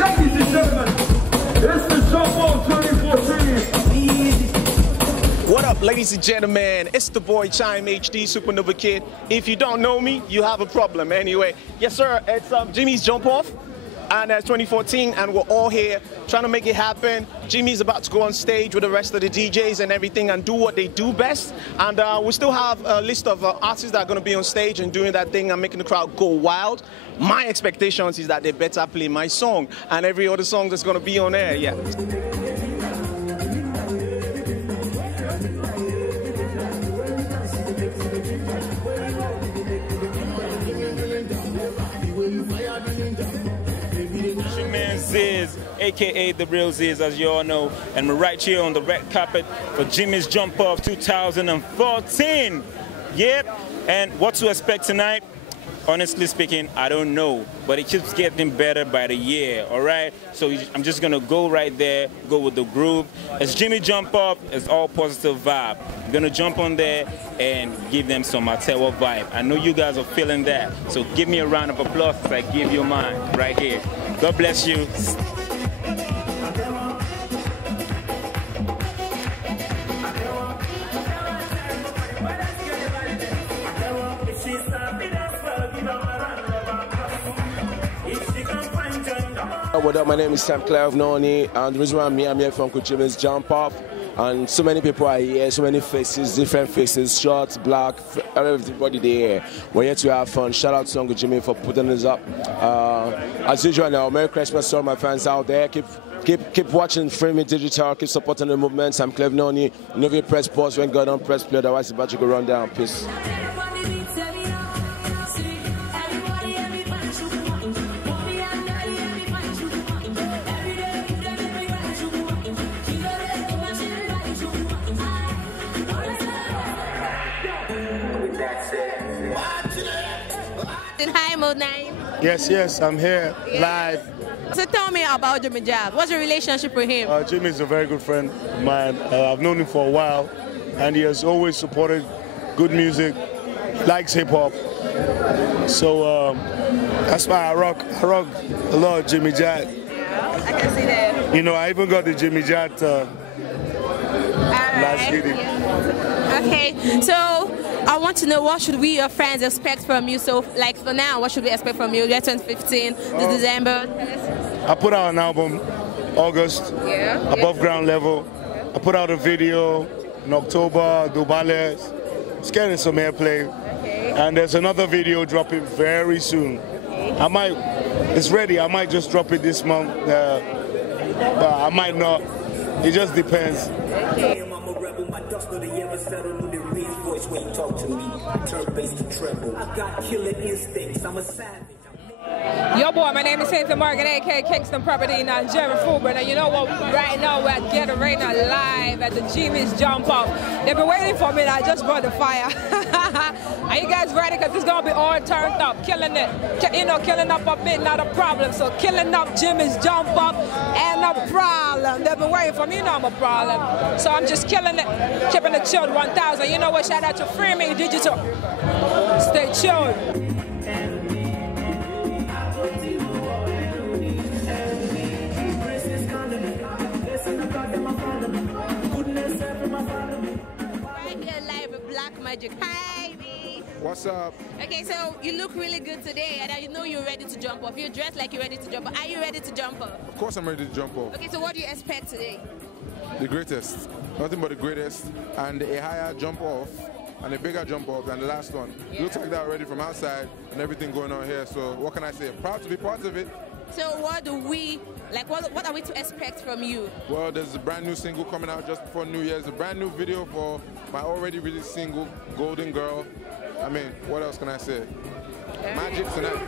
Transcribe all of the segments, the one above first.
Ladies and gentlemen, it's the Jump Off 2014. What up, ladies and gentlemen? It's the boy Chime HD Supernova Kid. If you don't know me, you have a problem. Anyway, yes sir, it's Jimmy's Jump Off, and it's 2014, and we're all here trying to make it happen. Jimmy's about to go on stage with the rest of the DJs and everything and do what they do best. And we still have a list of artists that are going to be on stage and doing that thing and making the crowd go wild. My expectations is that they better play my song and every other song that's going to be on air. Yeah. Ziz, aka The Real Ziz, as you all know, and we're right here on the red carpet for Jimmy's Jump Off 2014. Yep, and what to expect tonight? Honestly speaking, I don't know, but it keeps getting better by the year, all right? So I'm just gonna go right there, go with the groove. It's Jimmy Jump Off, it's all positive vibe. I'm gonna jump on there and give them some Atewa vibe. I know you guys are feeling that, so give me a round of applause as I give you mine right here. God bless you. What up, my name is Sam Clare of Noni, and the reason why I'm here from Jimmy's Jump Off, and so many people are here, so many faces, different faces, short, black, everybody there. We're here to have fun. Shout out to Uncle Jimmy for putting this up. As usual now, Merry Christmas to all my fans out there. Keep watching Frame Digital, keep supporting the movement. Sam Clare of Noni, never press pause when God don't press play, otherwise it's about to go run down. Peace. Hi, Mode 9. Yes, I'm here live. So tell me about Jimmy Jab. What's your relationship with him? Jimmy is a very good friend of mine. I've known him for a while, and he has always supported good music, likes hip-hop. So that's why I rock a lot of Jimmy Jab. Yeah, I can see that. You know, I even got the Jimmy Jab last video. Yeah. Okay, so I want to know, what should we, your friends, expect from you? So, like for now, what should we expect from you? Year 2015, this December. I put out an album, August, Above Ground Level. I put out a video in October, Dubales. It's getting some airplay. Okay. And there's another video dropping very soon. Okay. It's ready, I might just drop it this month. But I might not. It just depends. Okay. When you talk to me, turn bass to treble. I got killer instincts, I'm a savage. Yo boy, my name is Cynthia Morgan, aka Kingston Property, and Jerry Fulber. And you know what? Right now we're at Get Arena live at the Jimmy's Jump Off. They've been waiting for me, and I just brought the fire. Are you guys ready? Because it's gonna be all turned up, killing it. You know, killing up a bit, not a problem. So killing up Jimmy's Jump Off and a problem. They've been waiting for me, you know I'm a problem. So I'm just killing it, keeping it chilled 1000. You know what? Shout out to Frame Digital. Stay chilled. Magic. Hi, B. What's up? Okay, so you look really good today, and I know you're ready to jump off. You're dressed like you're ready to jump off. Are you ready to jump off? Of course I'm ready to jump off. Okay, so what do you expect today? The greatest. Nothing but the greatest. And a higher jump off and a bigger jump off than the last one. Yeah. Looks like that already from outside and everything going on here. So what can I say? Proud to be part of it. So what do we, like what are we to expect from you? Well, there's a brand new single coming out just before New Year's. A brand new video for my already released single, Golden Girl. I mean, what else can I say? Yeah. Magic tonight.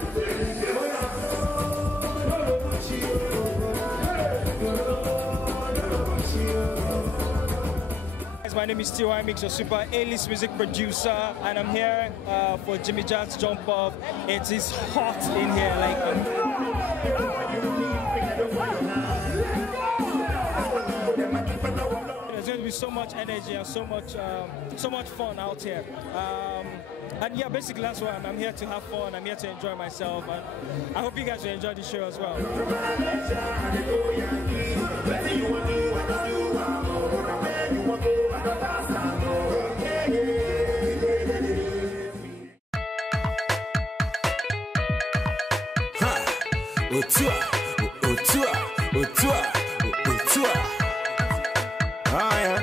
My name is T.Y. Mix, your super A-list music producer, and I'm here for Jimmy Jab's Jump Off. It is hot in here, like there's going to be so much energy and so much fun out here. And yeah, basically that's why I'm here to have fun. I'm here to enjoy myself, and I hope you guys will enjoy the show as well. Otua. Ah, yeah.